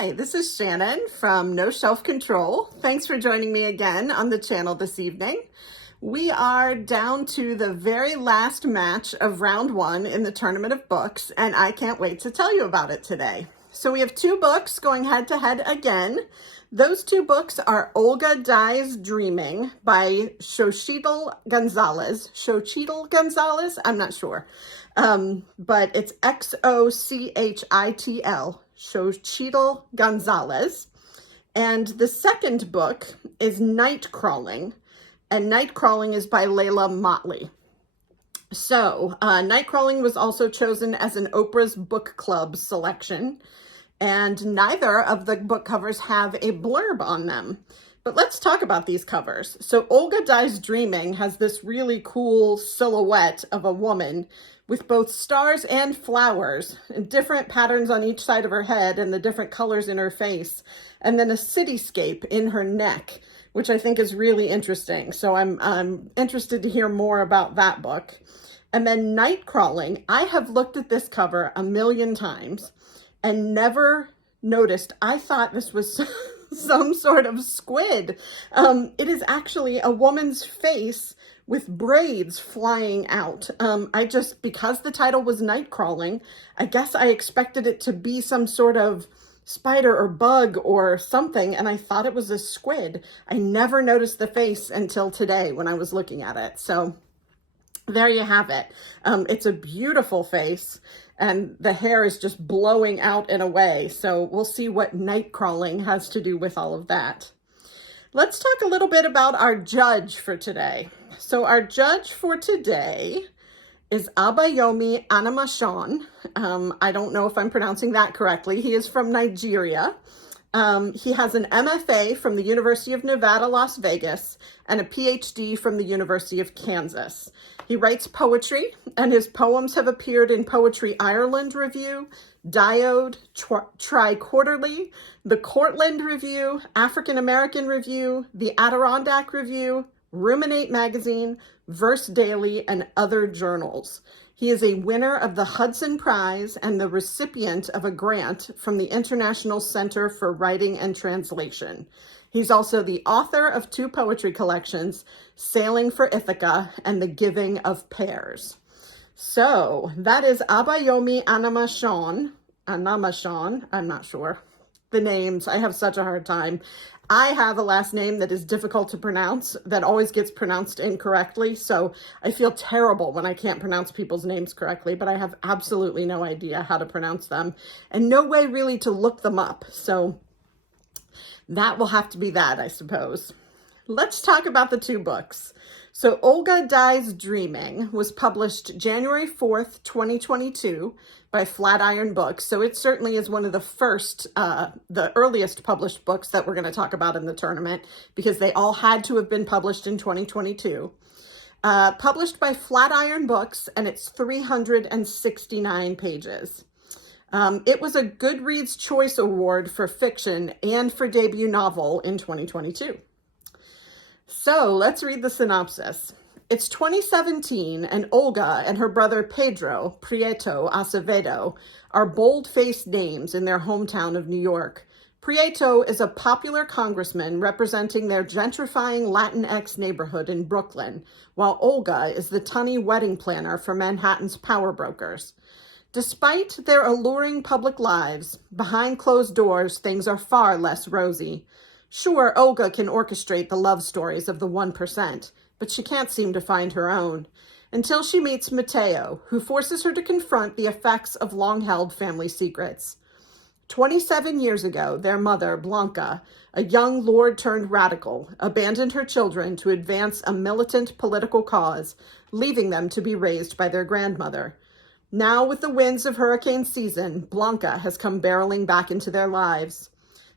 Hi, this is Shannon from No Shelf Control. Thanks for joining me again on the channel this evening. We are down to the very last match of round one in the Tournament of Books, and I can't wait to tell you about it today. So we have two books going head to head again. Those two books are Olga Dies Dreaming by Xochitl Gonzalez. Xochitl Gonzalez? I'm not sure. But it's Xochitl. Xochitl Gonzalez. And the second book is Nightcrawling, and Nightcrawling is by Layla Motley. So Nightcrawling was also chosen as an Oprah's Book Club selection, and neither of the book covers have a blurb on them. But let's talk about these covers. So Olga Dies Dreaming has this really cool silhouette of a woman with both stars and flowers and different patterns on each side of her head and the different colors in her face, and then a cityscape in her neck, which I think is really interesting. So I'm interested to hear more about that book. And then Nightcrawling, I have looked at this cover a million times and never noticed. I thought this was some sort of squid. It is actually a woman's face with braids flying out. Because the title was Nightcrawling, I guess I expected it to be some sort of spider or bug or something, and I thought it was a squid. I never noticed the face until today when I was looking at it. So there you have it. It's a beautiful face, and the hair is just blowing out and away. So we'll see what Nightcrawling has to do with all of that. Let's talk a little bit about our judge for today. So our judge for today is Abayomi Animashaun. I don't know if I'm pronouncing that correctly. He is from Nigeria. He has an MFA from the University of Nevada, Las Vegas, and a PhD from the University of Kansas. He writes poetry, and his poems have appeared in Poetry Ireland Review, Diode, Tri-Quarterly, the Cortland Review, African American Review, the Adirondack Review, Ruminate Magazine, Verse Daily, and other journals. He is a winner of the Hudson Prize and the recipient of a grant from the International Center for Writing and Translation. He's also the author of two poetry collections, Sailing for Ithaca and The Giving of Pears. So that is Abayomi Animashaun. I'm not sure. The names, I have such a hard time. I have a last name that is difficult to pronounce, that always gets pronounced incorrectly, so I feel terrible when I can't pronounce people's names correctly, but I have absolutely no idea how to pronounce them, and no way really to look them up, so that will have to be that, I suppose. Let's talk about the two books. So Olga Dies Dreaming was published January 4th, 2022 by Flatiron Books. So it certainly is one of the first, the earliest published books that we're going to talk about in the tournament, because they all had to have been published in 2022. Published by Flatiron Books, and it's 369 pages. It was a Goodreads Choice Award for fiction and for debut novel in 2022. So let's read the synopsis. It's 2017, and Olga and her brother Pedro Prieto Acevedo are bold-faced names in their hometown of New York. Prieto is a popular congressman representing their gentrifying Latinx neighborhood in Brooklyn, while Olga is the tunny wedding planner for Manhattan's power brokers. Despite their alluring public lives, behind closed doors, things are far less rosy. Sure, Olga can orchestrate the love stories of the 1%, but she can't seem to find her own, until she meets Mateo, who forces her to confront the effects of long-held family secrets. 27 years ago, their mother, Blanca, a young lord-turned-radical, abandoned her children to advance a militant political cause, leaving them to be raised by their grandmother. Now, with the winds of hurricane season, Blanca has come barreling back into their lives.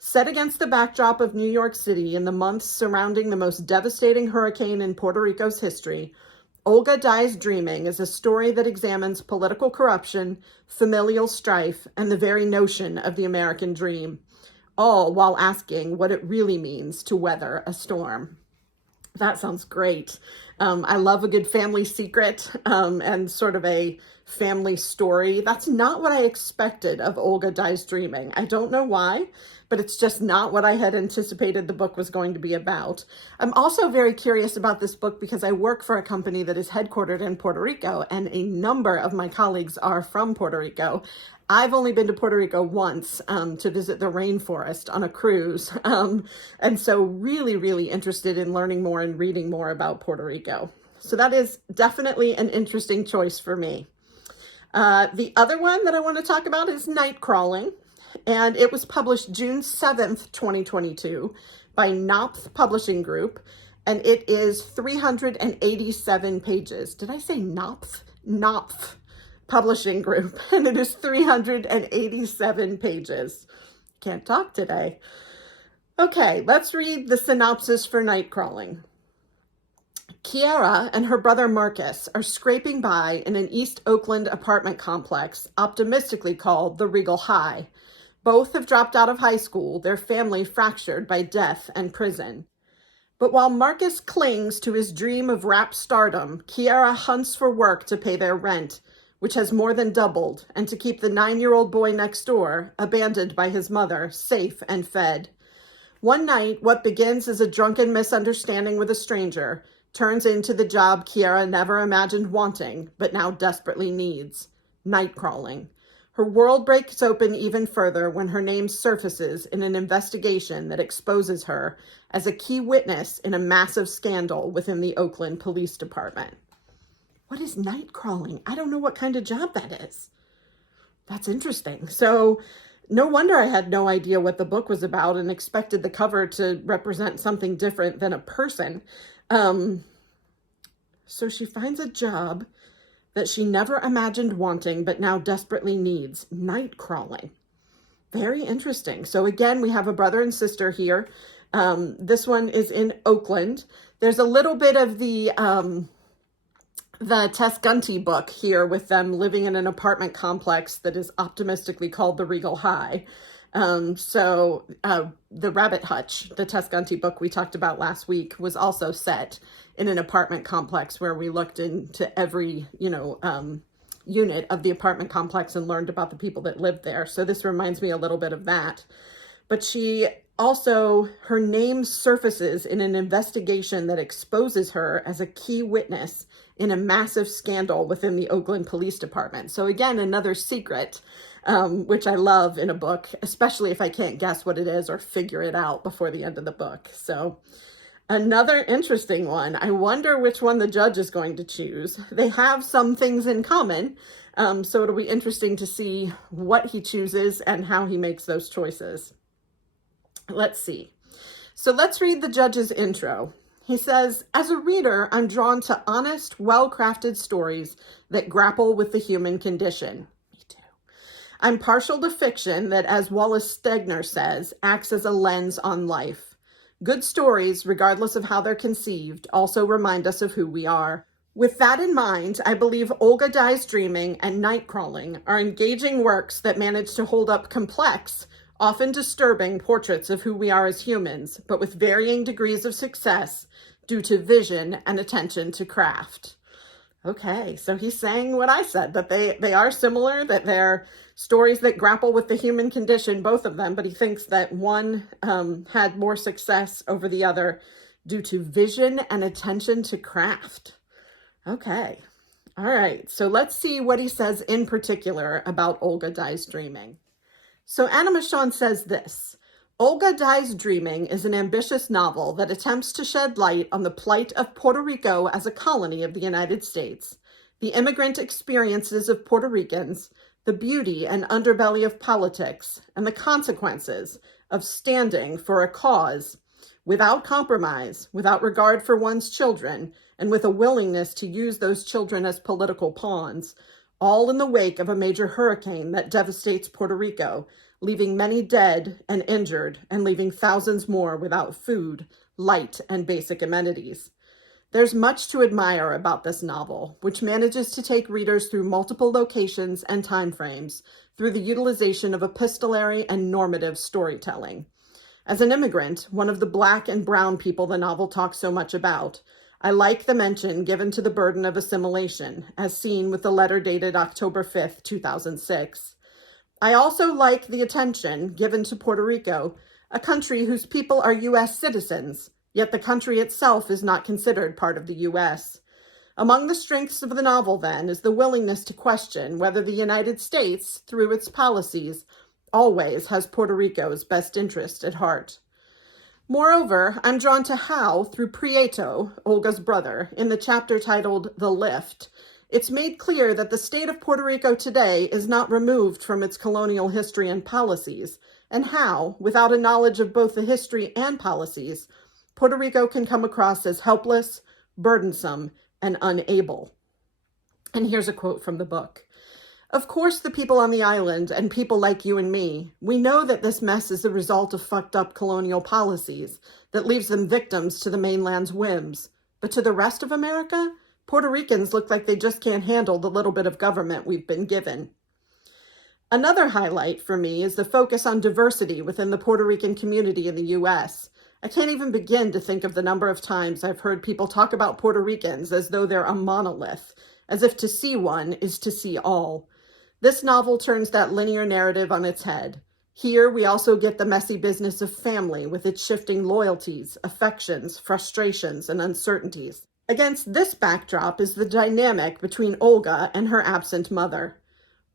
Set against the backdrop of New York City in the months surrounding the most devastating hurricane in Puerto Rico's history, Olga Dies Dreaming is a story that examines political corruption, familial strife, and the very notion of the American dream, all while asking what it really means to weather a storm. That sounds great. I love a good family secret and sort of a family story. That's not what I expected of Olga Dies Dreaming. I don't know why, but it's just not what I had anticipated the book was going to be about. I'm also very curious about this book because I work for a company that is headquartered in Puerto Rico, and a number of my colleagues are from Puerto Rico. I've only been to Puerto Rico once to visit the rainforest on a cruise. And so really, really interested in learning more and reading more about Puerto Rico. So that is definitely an interesting choice for me. The other one that I want to talk about is Nightcrawling, and it was published June 7th, 2022 by Knopf Publishing Group, and it is 387 pages. Did I say Knopf? Knopf Publishing Group, and it is 387 pages. Can't talk today. Okay, let's read the synopsis for Nightcrawling. Kiara and her brother Marcus are scraping by in an East Oakland apartment complex, optimistically called the Regal High. Both have dropped out of high school, their family fractured by death and prison. But while Marcus clings to his dream of rap stardom, Kiara hunts for work to pay their rent, which has more than doubled, and to keep the 9-year-old boy next door, abandoned by his mother, safe and fed. One night, what begins as a drunken misunderstanding with a stranger turns into the job Kiara never imagined wanting, but now desperately needs: Nightcrawling. Her world breaks open even further when her name surfaces in an investigation that exposes her as a key witness in a massive scandal within the Oakland Police Department. What is Nightcrawling? I don't know what kind of job that is. That's interesting. So no wonder I had no idea what the book was about and expected the cover to represent something different than a person. So she finds a job that she never imagined wanting, but now desperately needs: Nightcrawling. Very interesting. So again, we have a brother and sister here. This one is in Oakland. There's a little bit of the Tess Gunty book here with them living in an apartment complex that is optimistically called the Regal High. The Rabbit Hutch, the Tess Gunty book we talked about last week, was also set in an apartment complex where we looked into every, unit of the apartment complex and learned about the people that lived there. So this reminds me a little bit of that. But her name surfaces in an investigation that exposes her as a key witness in a massive scandal within the Oakland Police Department. So again, another secret, which I love in a book, especially if I can't guess what it is or figure it out before the end of the book. So another interesting one. I wonder which one the judge is going to choose. They have some things in common, so it'll be interesting to see what he chooses and how he makes those choices. Let's see. So let's read the judge's intro. He says, "As a reader, I'm drawn to honest, well-crafted stories that grapple with the human condition." Me too. "I'm partial to fiction that, as Wallace Stegner says, acts as a lens on life. Good stories, regardless of how they're conceived, also remind us of who we are. With that in mind, I believe Olga Dies Dreaming and Nightcrawling are engaging works that manage to hold up complex, often disturbing portraits of who we are as humans, but with varying degrees of success due to vision and attention to craft." Okay, so he's saying what I said, that they are similar, that they're stories that grapple with the human condition, both of them, but he thinks that one had more success over the other due to vision and attention to craft. Okay, all right, so let's see what he says in particular about Olga Dies Dreaming. So Animaushaun says this: "Olga Dies Dreaming is an ambitious novel that attempts to shed light on the plight of Puerto Rico as a colony of the United States, the immigrant experiences of Puerto Ricans, the beauty and underbelly of politics, and the consequences of standing for a cause without compromise, without regard for one's children, and with a willingness to use those children as political pawns, all in the wake of a major hurricane that devastates Puerto Rico, leaving many dead and injured, and leaving thousands more without food, light, and basic amenities. There's much to admire about this novel, which manages to take readers through multiple locations and time frames through the utilization of epistolary and normative storytelling. As an immigrant, one of the Black and brown people the novel talks so much about, I like the mention given to the burden of assimilation, as seen with the letter dated October 5th, 2006. I also like the attention given to Puerto Rico, a country whose people are U.S. citizens, yet the country itself is not considered part of the U.S. Among the strengths of the novel, then, is the willingness to question whether the United States, through its policies, always has Puerto Rico's best interest at heart. Moreover, I'm drawn to how, through Prieto, Olga's brother, in the chapter titled The Lift, it's made clear that the state of Puerto Rico today is not removed from its colonial history and policies, and how, without a knowledge of both the history and policies, Puerto Rico can come across as helpless, burdensome, and unable. And here's a quote from the book. Of course, the people on the island and people like you and me, we know that this mess is the result of fucked up colonial policies that leaves them victims to the mainland's whims. But to the rest of America, Puerto Ricans look like they just can't handle the little bit of government we've been given. Another highlight for me is the focus on diversity within the Puerto Rican community in the U.S. I can't even begin to think of the number of times I've heard people talk about Puerto Ricans as though they're a monolith, as if to see one is to see all. This novel turns that linear narrative on its head. Here, we also get the messy business of family with its shifting loyalties, affections, frustrations, and uncertainties. Against this backdrop is the dynamic between Olga and her absent mother.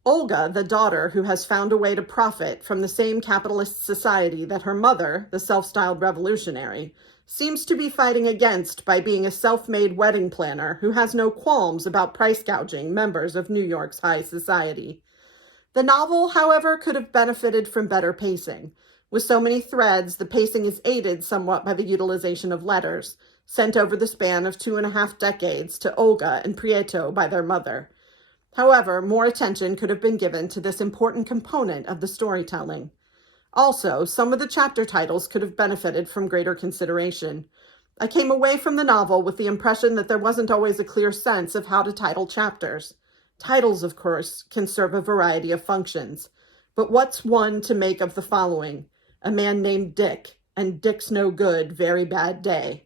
Olga, the daughter who has found a way to profit from the same capitalist society that her mother, the self-styled revolutionary, seems to be fighting against by being a self-made wedding planner who has no qualms about price gouging members of New York's high society. The novel, however, could have benefited from better pacing. With so many threads, the pacing is aided somewhat by the utilization of letters, sent over the span of 2.5 decades to Olga and Prieto by their mother. However, more attention could have been given to this important component of the storytelling. Also, some of the chapter titles could have benefited from greater consideration. I came away from the novel with the impression that there wasn't always a clear sense of how to title chapters. Titles, of course, can serve a variety of functions. But what's one to make of the following? A man named Dick, and Dick's no good, very bad day.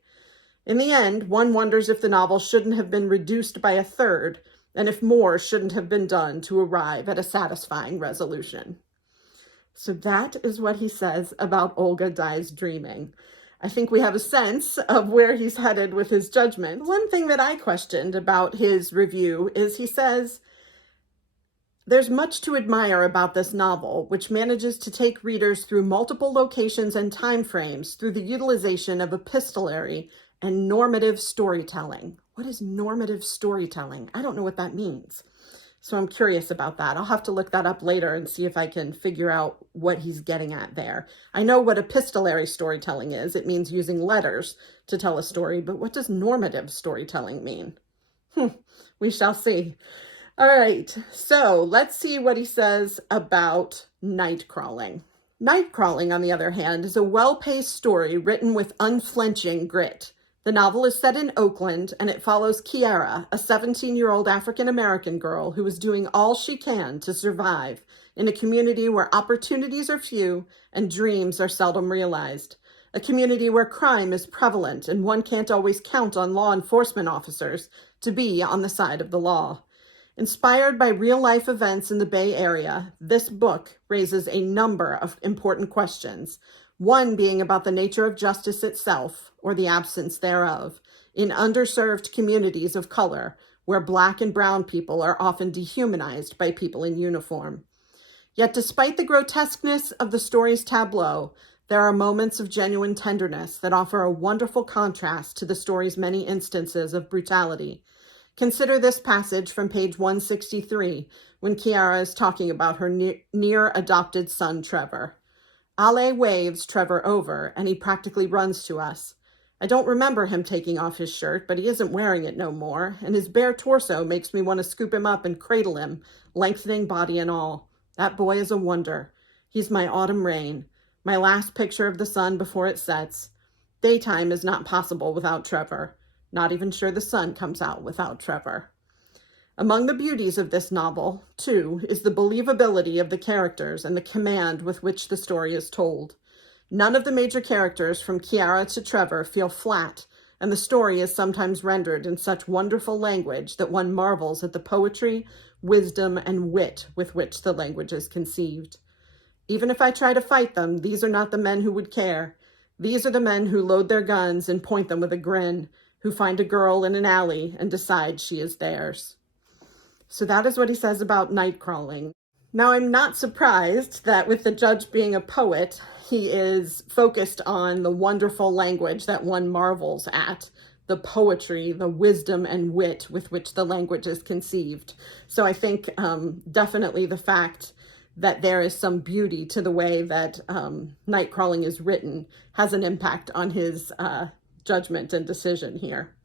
In the end, one wonders if the novel shouldn't have been reduced by a third, and if more shouldn't have been done to arrive at a satisfying resolution. So that is what he says about Olga Dies Dreaming. I think we have a sense of where he's headed with his judgment. One thing that I questioned about his review is he says, there's much to admire about this novel, which manages to take readers through multiple locations and time frames through the utilization of epistolary and normative storytelling. What is normative storytelling? I don't know what that means. So I'm curious about that. I'll have to look that up later and see if I can figure out what he's getting at there. I know what epistolary storytelling is. It means using letters to tell a story, but what does normative storytelling mean? We shall see. All right, so let's see what he says about Nightcrawling. Nightcrawling, on the other hand, is a well-paced story written with unflinching grit. The novel is set in Oakland, and it follows Kiara, a 17-year-old African-American girl who is doing all she can to survive in a community where opportunities are few and dreams are seldom realized. A community where crime is prevalent and one can't always count on law enforcement officers to be on the side of the law. Inspired by real-life events in the Bay Area, this book raises a number of important questions, one being about the nature of justice itself, or the absence thereof, in underserved communities of color, where Black and brown people are often dehumanized by people in uniform. Yet despite the grotesqueness of the story's tableau, there are moments of genuine tenderness that offer a wonderful contrast to the story's many instances of brutality. Consider this passage from page 163, when Kiara is talking about her near-adopted son, Trevor. Ale waves Trevor over, and he practically runs to us. I don't remember him taking off his shirt, but he isn't wearing it no more, and his bare torso makes me want to scoop him up and cradle him, lengthening body and all. That boy is a wonder. He's my autumn rain, my last picture of the sun before it sets. Daytime is not possible without Trevor. Not even sure the sun comes out without Trevor. Among the beauties of this novel, too, is the believability of the characters and the command with which the story is told. None of the major characters, from Kiara to Trevor, feel flat, and the story is sometimes rendered in such wonderful language that one marvels at the poetry, wisdom, and wit with which the language is conceived. Even if I try to fight them, these are not the men who would care. These are the men who load their guns and point them with a grin, who find a girl in an alley and decide she is theirs. So that is what he says about Nightcrawling. Now, I'm not surprised that with the judge being a poet, he is focused on the wonderful language that one marvels at, the poetry, the wisdom and wit with which the language is conceived. So I think definitely the fact that there is some beauty to the way that Nightcrawling is written has an impact on his judgment and decision here.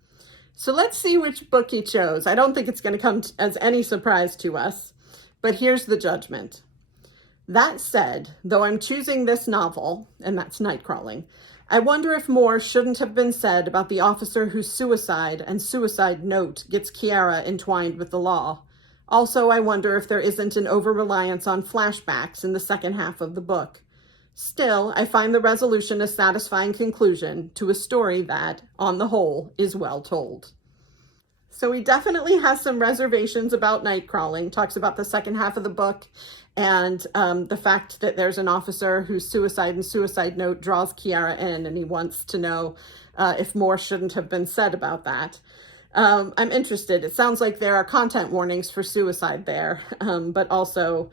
So let's see which book he chose. I don't think it's going to come as any surprise to us, but here's the judgment. That said, though I'm choosing this novel, and that's Nightcrawling, I wonder if more shouldn't have been said about the officer whose suicide and suicide note gets Kiara entwined with the law. Also, I wonder if there isn't an over-reliance on flashbacks in the second half of the book. Still, I find the resolution a satisfying conclusion to a story that, on the whole, is well told. So he definitely has some reservations about Nightcrawling, talks about the second half of the book and the fact that there's an officer whose suicide and suicide note draws Kiara in, and he wants to know if more shouldn't have been said about that. I'm interested. It sounds like there are content warnings for suicide there, but also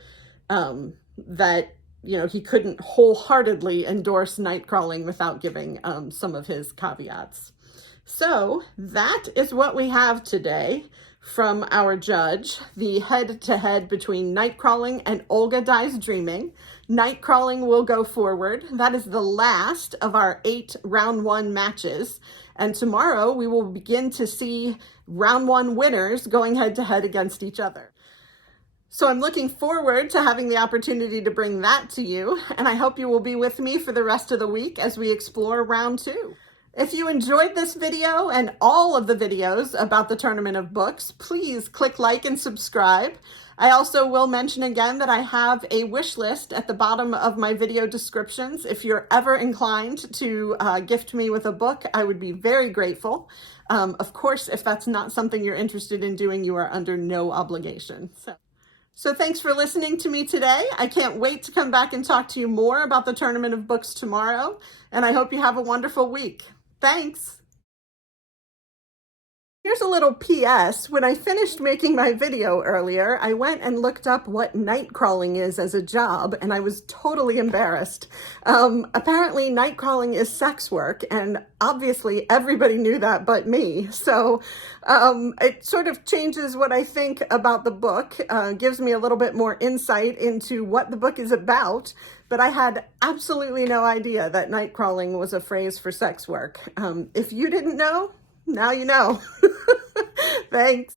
that, you know, he couldn't wholeheartedly endorse Nightcrawling without giving some of his caveats. So that is what we have today from our judge, the head-to-head between Nightcrawling and Olga Dies Dreaming. Nightcrawling will go forward. That is the last of our 8 round 1 matches. And tomorrow we will begin to see round 1 winners going head-to-head against each other. So I'm looking forward to having the opportunity to bring that to you, and I hope you will be with me for the rest of the week as we explore round 2. If you enjoyed this video and all of the videos about the Tournament of Books, please click like and subscribe. I also will mention again that I have a wish list at the bottom of my video descriptions. If you're ever inclined to gift me with a book, I would be very grateful. Of course, if that's not something you're interested in doing, you are under no obligation. So thanks for listening to me today. I can't wait to come back and talk to you more about the Tournament of Books tomorrow, and I hope you have a wonderful week. Thanks. Here's a little PS. When I finished making my video earlier, I went and looked up what Nightcrawling is as a job, and I was totally embarrassed. Apparently, Nightcrawling is sex work, and obviously everybody knew that but me. So it sort of changes what I think about the book, gives me a little bit more insight into what the book is about, but I had absolutely no idea that Nightcrawling was a phrase for sex work. If you didn't know, now you know. Thanks.